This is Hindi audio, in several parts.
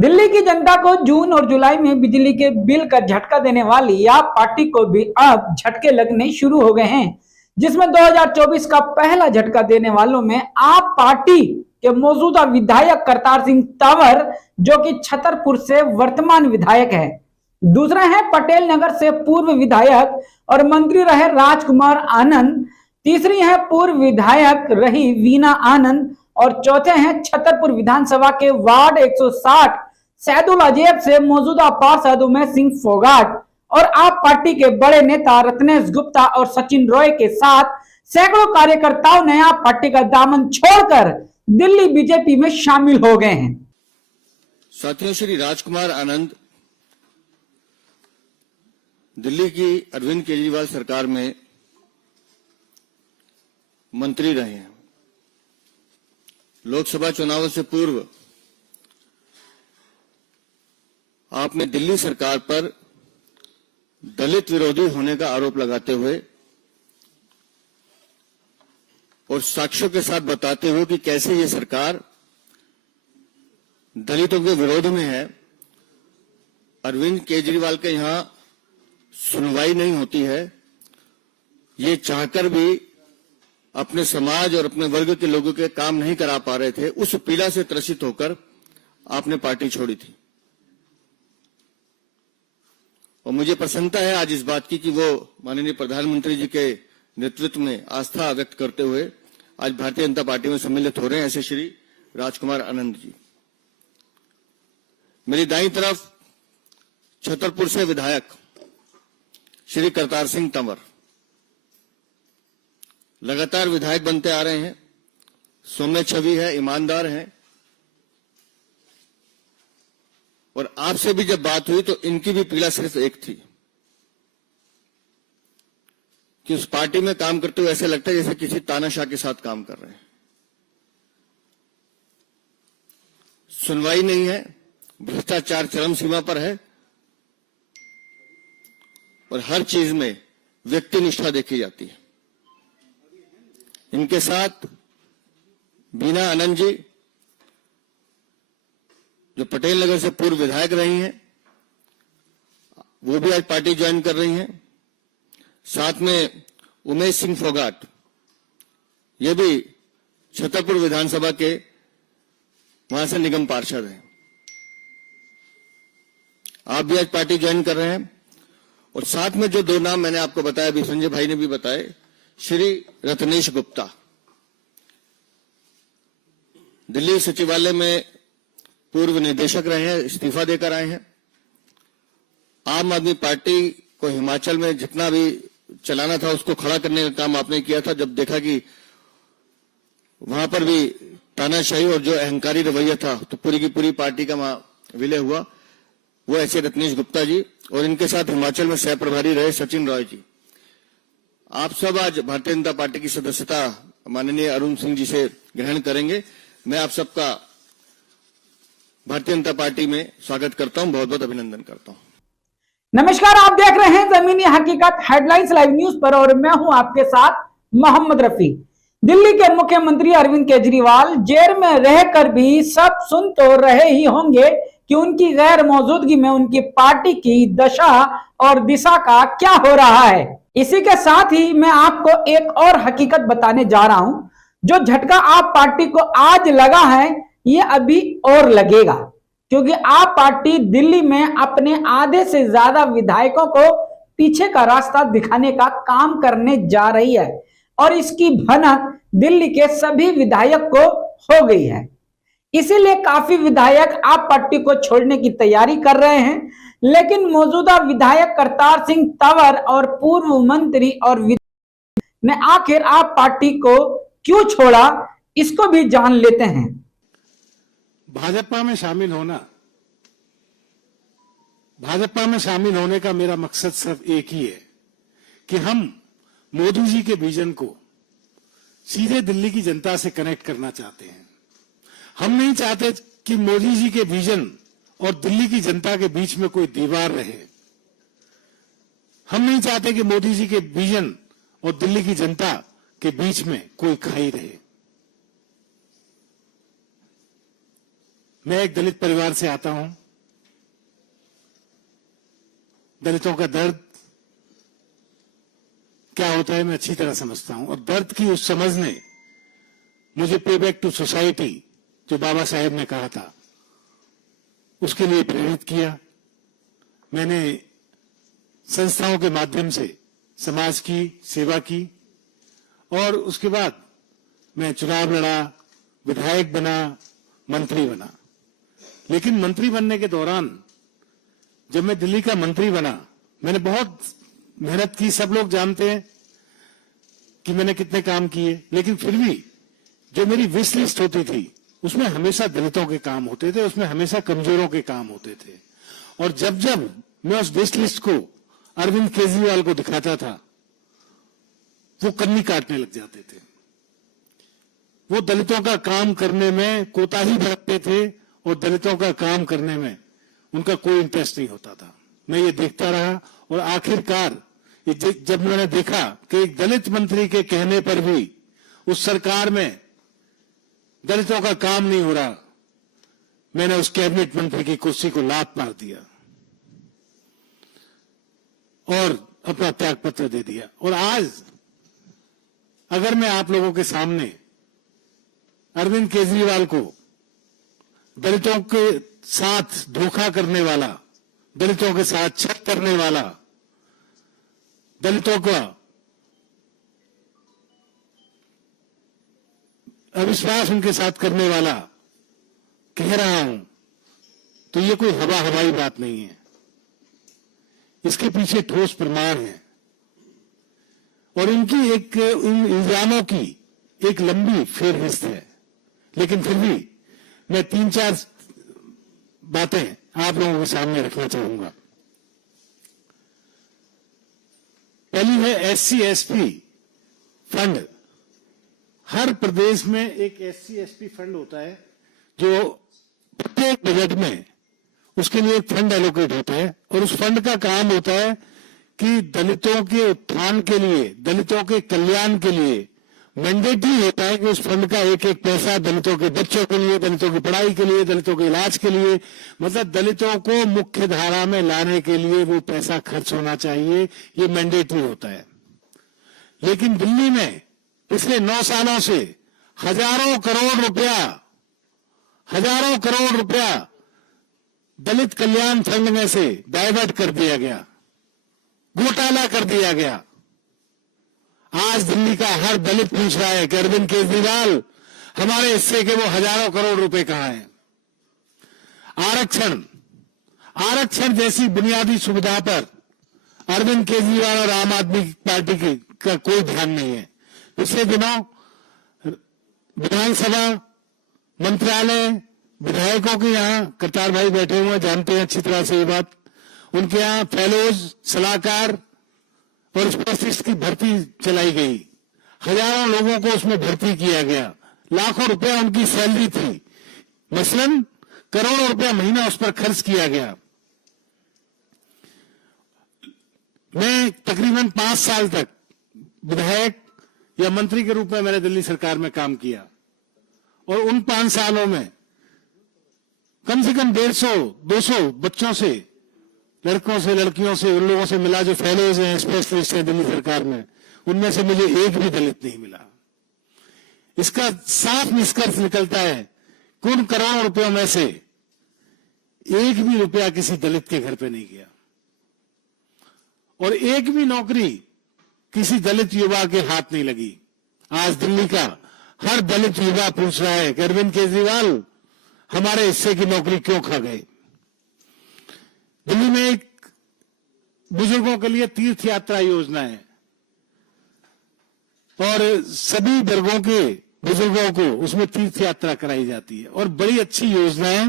दिल्ली की जनता को जून और जुलाई में बिजली के बिल का झटका देने वाली आप पार्टी को भी अब झटके लगने शुरू हो गए हैं, जिसमें 2024 का पहला झटका देने वालों में आप पार्टी के मौजूदा विधायक करतार सिंह तंवर, जो कि छतरपुर से वर्तमान विधायक है। दूसरे हैं पटेल नगर से पूर्व विधायक और मंत्री रहे राजकुमार आनंद। तीसरी है पूर्व विधायक रही वीना आनंद और चौथे हैं छतरपुर विधानसभा के वार्ड 160 सैदुल अजैब से मौजूदा पार्षद उमेश सिंह फोगाट और आप पार्टी के बड़े नेता रत्नेश गुप्ता और सचिन रॉय के साथ सैकड़ों कार्यकर्ताओं ने आप पार्टी का दामन छोड़कर दिल्ली बीजेपी में शामिल हो गए हैं। साथियों, श्री राजकुमार आनंद दिल्ली की अरविंद केजरीवाल सरकार में मंत्री रहे हैं। लोकसभा चुनावों से पूर्व आपने दिल्ली सरकार पर दलित विरोधी होने का आरोप लगाते हुए और साक्ष्यों के साथ बताते हुए कि कैसे ये सरकार दलितों के विरोध में है, अरविंद केजरीवाल के यहां सुनवाई नहीं होती है, ये चाहकर भी अपने समाज और अपने वर्ग के लोगों के काम नहीं करा पा रहे थे। उस पीड़ा से त्रसित होकर आपने पार्टी छोड़ी थी और मुझे प्रसन्नता है आज इस बात की कि वो माननीय प्रधानमंत्री जी के नेतृत्व में आस्था व्यक्त करते हुए आज भारतीय जनता पार्टी में सम्मिलित हो रहे हैं। ऐसे श्री राजकुमार आनंद जी। मेरी दाईं तरफ छतरपुर से विधायक श्री करतार सिंह तंवर लगातार विधायक बनते आ रहे हैं, सौम्य छवि है, ईमानदार हैं और आपसे भी जब बात हुई तो इनकी भी पीड़ा सिर्फ एक थी कि उस पार्टी में काम करते हुए ऐसे लगता है जैसे किसी तानाशाह के साथ काम कर रहे हैं। सुनवाई नहीं है, भ्रष्टाचार चरम सीमा पर है और हर चीज में व्यक्ति निष्ठा देखी जाती है। इनके साथ वीना आनंद जी, जो पटेल नगर से पूर्व विधायक रही हैं, वो भी आज पार्टी ज्वाइन कर रही हैं। साथ में उमेश सिंह फोगाट, ये भी छतरपुर विधानसभा के वहां से निगम पार्षद हैं। आप भी आज पार्टी ज्वाइन कर रहे हैं और साथ में जो दो नाम मैंने आपको बताया, अभी संजय भाई ने भी बताए, श्री रत्नेश गुप्ता दिल्ली सचिवालय में पूर्व निदेशक रहे हैं, इस्तीफा देकर आए हैं। आम आदमी पार्टी को हिमाचल में जितना भी चलाना था उसको खड़ा करने का काम आपने किया था। जब देखा कि वहां पर भी तानाशाही और जो अहंकारी रवैया था तो पूरी की पूरी पार्टी का वहां विलय हुआ। वो ऐसे रत्नेश गुप्ता जी और इनके साथ हिमाचल में सह प्रभारी रहे सचिन रॉय जी। आप सब आज भारतीय जनता पार्टी की सदस्यता माननीय अरुण सिंह जी से ग्रहण करेंगे। मैं आप सबका भारतीय जनता पार्टी में स्वागत करता हूं, बहुत बहुत अभिनंदन करता हूं। नमस्कार, आप देख रहे हैं जमीनी हकीकत हेडलाइंस लाइव न्यूज पर और मैं हूं आपके साथ मोहम्मद रफी। दिल्ली के मुख्यमंत्री अरविंद केजरीवाल जेल में रहकर भी सब सुन तो रहे ही होंगे कि उनकी गैर मौजूदगी में उनकी पार्टी की दशा और दिशा का क्या हो रहा है। इसी के साथ ही मैं आपको एक और हकीकत बताने जा रहा हूं। जो झटका आप पार्टी को आज लगा है, ये अभी और लगेगा, क्योंकि आप पार्टी दिल्ली में अपने आधे से ज्यादा विधायकों को पीछे का रास्ता दिखाने का काम करने जा रही है और इसकी भनक दिल्ली के सभी विधायक को हो गई है। इसीलिए काफी विधायक आप पार्टी को छोड़ने की तैयारी कर रहे हैं, लेकिन मौजूदा विधायक करतार सिंह तंवर और पूर्व मंत्री और ने आखिर आप पार्टी को क्यों छोड़ा, इसको भी जान लेते हैं। भाजपा में शामिल होने का मेरा मकसद सिर्फ एक ही है कि हम मोदी जी के विजन को सीधे दिल्ली की जनता से कनेक्ट करना चाहते हैं। हम नहीं चाहते कि मोदी जी के विजन और दिल्ली की जनता के बीच में कोई दीवार रहे। हम नहीं चाहते कि मोदी जी के विजन और दिल्ली की जनता के बीच में कोई खाई रहे। मैं एक दलित परिवार से आता हूं। दलितों का दर्द क्या होता है मैं अच्छी तरह समझता हूं, और दर्द की उस समझ ने मुझे पे बैक टू सोसाइटी जो बाबा साहेब ने कहा था उसके लिए प्रेरित किया। मैंने संस्थाओं के माध्यम से समाज की सेवा की और उसके बाद मैं चुनाव लड़ा, विधायक बना, मंत्री बना। लेकिन मंत्री बनने के दौरान जब मैं दिल्ली का मंत्री बना, मैंने बहुत मेहनत की। सब लोग जानते हैं कि मैंने कितने काम किए, लेकिन फिर भी जो मेरी विश लिस्ट होती थी उसमें हमेशा दलितों के काम होते थे, उसमें हमेशा कमजोरों के काम होते थे। और जब जब मैं उस विश लिस्ट को अरविंद केजरीवाल को दिखाता था, वो कन्नी काटने लग जाते थे। वो दलितों का काम करने में कोताही बरतते थे और दलितों का काम करने में उनका कोई इंटरेस्ट नहीं होता था। मैं ये देखता रहा और आखिरकार जब मैंने देखा कि एक दलित मंत्री के कहने पर भी उस सरकार में दलितों का काम नहीं हो रहा, मैंने उस कैबिनेट मंत्री की कुर्सी को लात मार दिया और अपना त्यागपत्र दे दिया। और आज अगर मैं आप लोगों के सामने अरविंद केजरीवाल को दलितों के साथ धोखा करने वाला, दलितों के साथ छल करने वाला, दलितों का अविश्वास उनके साथ करने वाला कह रहा हूं, तो ये कोई हवाई बात नहीं है। इसके पीछे ठोस प्रमाण है और इनकी इन इल्जामों की एक लंबी फेहरिस्त है। लेकिन फिर भी मैं 3-4 बातें आप लोगों के सामने रखना चाहूंगा। पहली है SC ST फंड। हर प्रदेश में एक SC ST फंड होता है जो प्रत्येक बजट में उसके लिए एक फंड एलोकेट होता है और उस फंड का काम होता है कि दलितों के उत्थान के लिए, दलितों के कल्याण के लिए मैंडेटरी होता है कि उस फंड का एक एक पैसा दलितों के बच्चों के लिए, दलितों की पढ़ाई के लिए, दलितों के इलाज के लिए, मतलब दलितों को मुख्य धारा में लाने के लिए वो पैसा खर्च होना चाहिए, ये मैंडेटरी होता है। लेकिन दिल्ली में पिछले 9 सालों से हजारों करोड़ रुपया दलित कल्याण फंड में से डाइवर्ट कर दिया गया, घोटाला कर दिया गया। आज दिल्ली का हर दलित पूछ रहा है कि अरविंद केजरीवाल हमारे हिस्से के वो हजारों करोड़ रुपए कहां हैं। आरक्षण जैसी बुनियादी सुविधा पर अरविंद केजरीवाल और आम आदमी पार्टी का कोई ध्यान नहीं है। पिछले दिनों विधानसभा, मंत्रालय, विधायकों के यहाँ करतार भाई बैठे हुए हैं, जानते हैं अच्छी तरह से ये बात। उनके यहाँ फेलोज, सलाहकार और स्पेशलिस्ट की भर्ती चलाई गई। हजारों लोगों को उसमें भर्ती किया गया, लाखों रुपया उनकी सैलरी थी, मसलन करोड़ों रुपया महीना उस पर खर्च किया गया। मैं तकरीबन 5 साल तक विधायक या मंत्री के रूप में मैंने दिल्ली सरकार में काम किया और उन 5 सालों में कम से कम 150-200 बच्चों से, लड़कों से, लड़कियों से, उन लोगों से मिला जो फेलोज हैं, स्पेशलिस्ट हैं दिल्ली सरकार में। उनमें से मुझे एक भी दलित नहीं मिला। इसका साफ निष्कर्ष निकलता है कि उन करोड़ों रुपयों में से एक भी रुपया किसी दलित के घर पे नहीं गया और एक भी नौकरी किसी दलित युवा के हाथ नहीं लगी। आज दिल्ली का हर दलित युवा पूछ रहा है कि अरविंद केजरीवाल हमारे हिस्से की नौकरी क्यों खा गए। दिल्ली में एक बुजुर्गों के लिए तीर्थ यात्रा योजना है और सभी वर्गों के बुजुर्गों को उसमें तीर्थ यात्रा कराई जाती है और बड़ी अच्छी योजना है।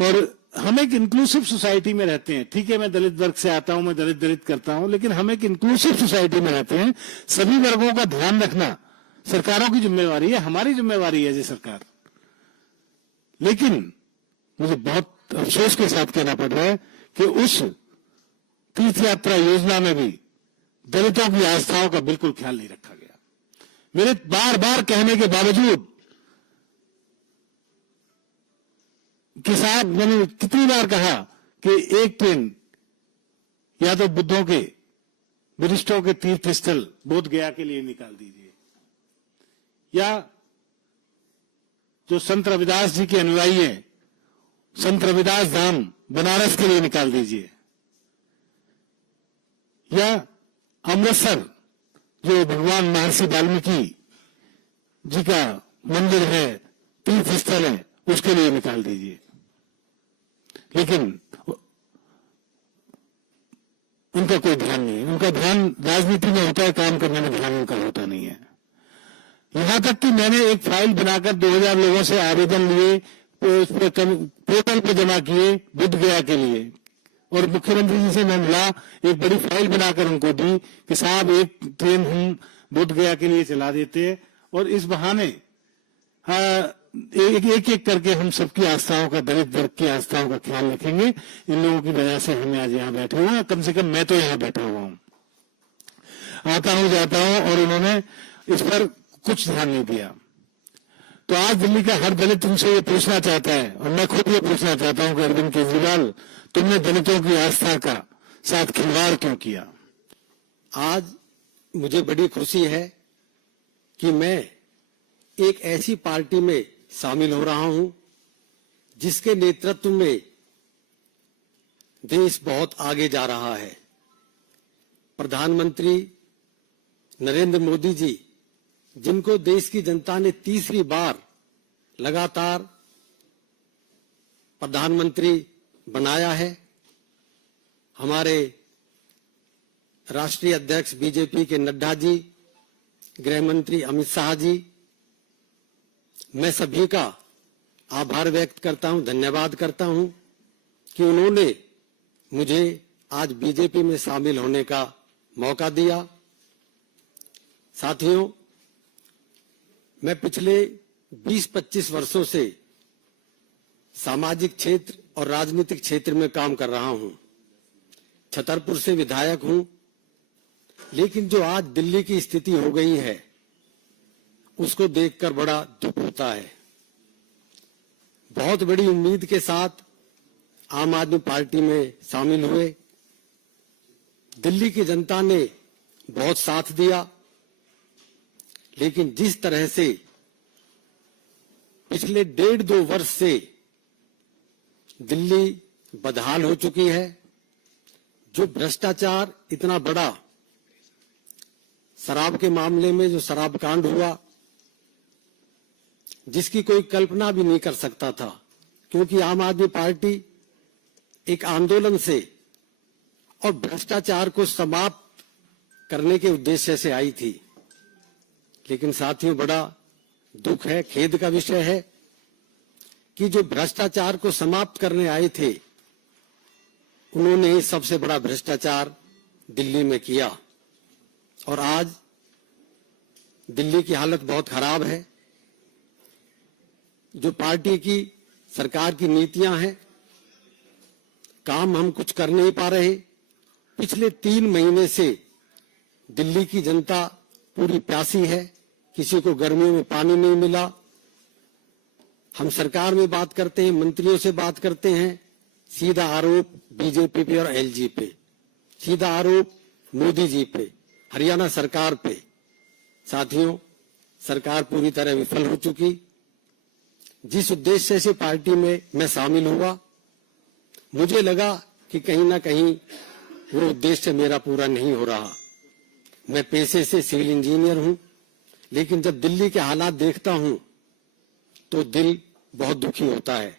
और हम एक इंक्लूसिव सोसाइटी में रहते हैं। ठीक है, मैं दलित वर्ग से आता हूं, मैं दलित करता हूं, लेकिन हम एक इंक्लूसिव सोसाइटी में रहते हैं। सभी वर्गों का ध्यान रखना सरकारों की जिम्मेवारी है, हमारी जिम्मेवारी है जी सरकार। लेकिन मुझे बहुत अफसोस के साथ कहना पड़ रहा है कि उस तीर्थ यात्रा योजना में भी दलितों की आस्थाओं का बिल्कुल ख्याल नहीं रखा गया। मेरे बार बार कहने के बावजूद कि साहब मैंने कितनी बार कहा कि एक ट्रेन या तो बुद्धों के वरिष्ठों के तीर्थ स्थल बोध गया के लिए निकाल दीजिए, या जो संत रविदास जी के अनुयायी हैं संत रविदास धाम बनारस के लिए निकाल दीजिए, या अमृतसर जो भगवान महर्षि वाल्मीकि जी का मंदिर है, तीर्थ स्थल है, उसके लिए निकाल दीजिए। लेकिन उनका कोई ध्यान नहीं है। उनका ध्यान राजनीति में होता है, काम करने में ध्यान उनका होता नहीं है। यहां तक कि मैंने एक फाइल बनाकर 2000 लोगों से आवेदन लिए, उस पर पोर्टल पर जमा किए बुद्ध गया के लिए, और मुख्यमंत्री जी से मैं मिला, एक बड़ी फाइल बनाकर उनको दी कि साहब एक ट्रेन हम बुद्ध गया के लिए चला देते हैं, और इस बहाने एक एक करके हम सबकी आस्थाओं का, दलित वर्ग की आस्थाओं का ख्याल रखेंगे। इन लोगों की वजह से हम आज यहाँ बैठे हुए हैं, कम से कम मैं तो यहाँ बैठा हुआ हूं, आता हूं जाता हूं, और उन्होंने इस पर कुछ ध्यान नहीं दिया। तो आज दिल्ली का हर दलित तुमसे ये पूछना चाहता है, और मैं खुद ये पूछना चाहता हूं कि अरविंद केजरीवाल, तुमने दलितों की आस्था का साथ खिलवाड़ क्यों किया? आज मुझे बड़ी खुशी है कि मैं एक ऐसी पार्टी में शामिल हो रहा हूं जिसके नेतृत्व में देश बहुत आगे जा रहा है। प्रधानमंत्री नरेंद्र मोदी जी, जिनको देश की जनता ने तीसरी बार लगातार प्रधानमंत्री बनाया है, हमारे राष्ट्रीय अध्यक्ष बीजेपी के नड्डा जी, गृह मंत्री अमित शाह जी, मैं सभी का आभार व्यक्त करता हूं, धन्यवाद करता हूं कि उन्होंने मुझे आज बीजेपी में शामिल होने का मौका दिया। साथियों, मैं पिछले 20-25 वर्षों से सामाजिक क्षेत्र और राजनीतिक क्षेत्र में काम कर रहा हूं। छतरपुर से विधायक हूं, लेकिन जो आज दिल्ली की स्थिति हो गई है उसको देखकर बड़ा दुख होता है। बहुत बड़ी उम्मीद के साथ आम आदमी पार्टी में शामिल हुए। दिल्ली की जनता ने बहुत साथ दिया, लेकिन जिस तरह से पिछले 1.5-2 वर्ष से दिल्ली बदहाल हो चुकी है, जो भ्रष्टाचार इतना बड़ा, शराब के मामले में जो शराब कांड हुआ, जिसकी कोई कल्पना भी नहीं कर सकता था, क्योंकि आम आदमी पार्टी एक आंदोलन से और भ्रष्टाचार को समाप्त करने के उद्देश्य से आई थी। लेकिन साथियों, बड़ा दुख है, खेद का विषय है कि जो भ्रष्टाचार को समाप्त करने आए थे, उन्होंने ही सबसे बड़ा भ्रष्टाचार दिल्ली में किया, और आज दिल्ली की हालत बहुत खराब है। जो पार्टी की, सरकार की नीतियां हैं, काम हम कुछ कर नहीं पा रहे। पिछले 3 महीने से दिल्ली की जनता पूरी प्यासी है, किसी को गर्मियों में पानी नहीं मिला। हम सरकार में बात करते हैं, मंत्रियों से बात करते हैं, सीधा आरोप बीजेपी पे और एलजी पे, सीधा आरोप मोदी जी पे, हरियाणा सरकार पे। साथियों, सरकार पूरी तरह विफल हो चुकी। जिस उद्देश्य से पार्टी में मैं शामिल हुआ, मुझे लगा कि कहीं ना कहीं वो उद्देश्य मेरा पूरा नहीं हो रहा। मैं पेशे से सिविल इंजीनियर हूं, लेकिन जब दिल्ली के हालात देखता हूं तो दिल बहुत दुखी होता है।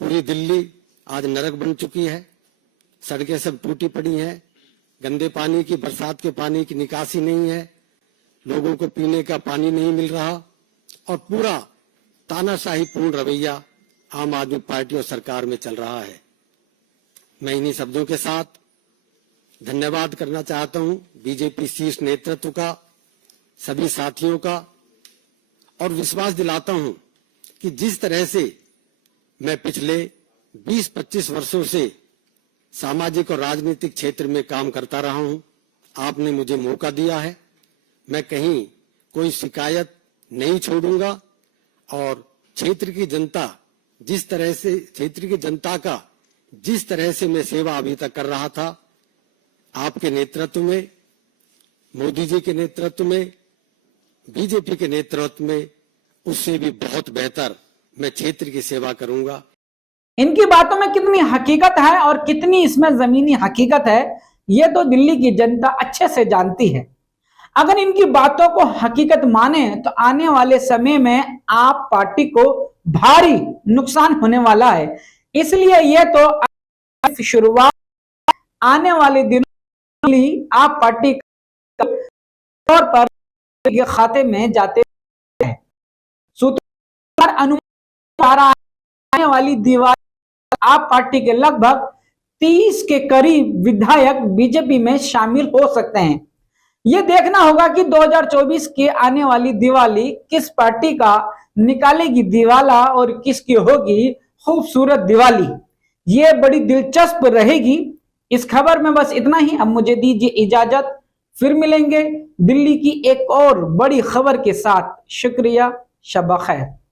पूरी दिल्ली आज नरक बन चुकी है, सड़कें सब टूटी पड़ी हैं, गंदे पानी की, बरसात के पानी की निकासी नहीं है, लोगों को पीने का पानी नहीं मिल रहा, और पूरा तानाशाही पूर्ण रवैया आम आदमी पार्टी और सरकार में चल रहा है। मैं इन्हीं शब्दों के साथ धन्यवाद करना चाहता हूं बीजेपी शीर्ष नेतृत्व का, सभी साथियों का, और विश्वास दिलाता हूं कि जिस तरह से मैं पिछले 20-25 वर्षों से सामाजिक और राजनीतिक क्षेत्र में काम करता रहा हूं, आपने मुझे मौका दिया है, मैं कहीं कोई शिकायत नहीं छोड़ूंगा, और क्षेत्र की जनता जिस तरह से क्षेत्र की जनता का जिस तरह से मैं सेवा अभी तक कर रहा था, आपके नेतृत्व में, मोदी जी के नेतृत्व में, बीजेपी के नेतृत्व में, उससे भी बहुत बेहतर मैं क्षेत्र की सेवा करूंगा। इनकी बातों में कितनी हकीकत है और कितनी इसमें जमीनी हकीकत है, ये तो दिल्ली की जनता अच्छे से जानती है। अगर इनकी बातों को हकीकत माने तो आने वाले समय में आप पार्टी को भारी नुकसान होने वाला है। इसलिए ये तो शुरुआत आने वाले दिनों में आप पार्टी तौर पर ये खाते में जाते हैं। सूत्रधार अनुमान आने वाली दिवाली आप पार्टी के लगभग 30 के करीब विधायक बीजेपी में शामिल हो सकते हैं। यह देखना होगा कि 2024 के आने वाली दिवाली किस पार्टी का निकालेगी दिवाला और किसकी होगी खूबसूरत दिवाली। ये बड़ी दिलचस्प रहेगी। इस खबर में बस इतना ही। अब मुझे दीजिए इजाजत, फिर मिलेंगे दिल्ली की एक और बड़ी खबर के साथ। शुक्रिया, शब खैर।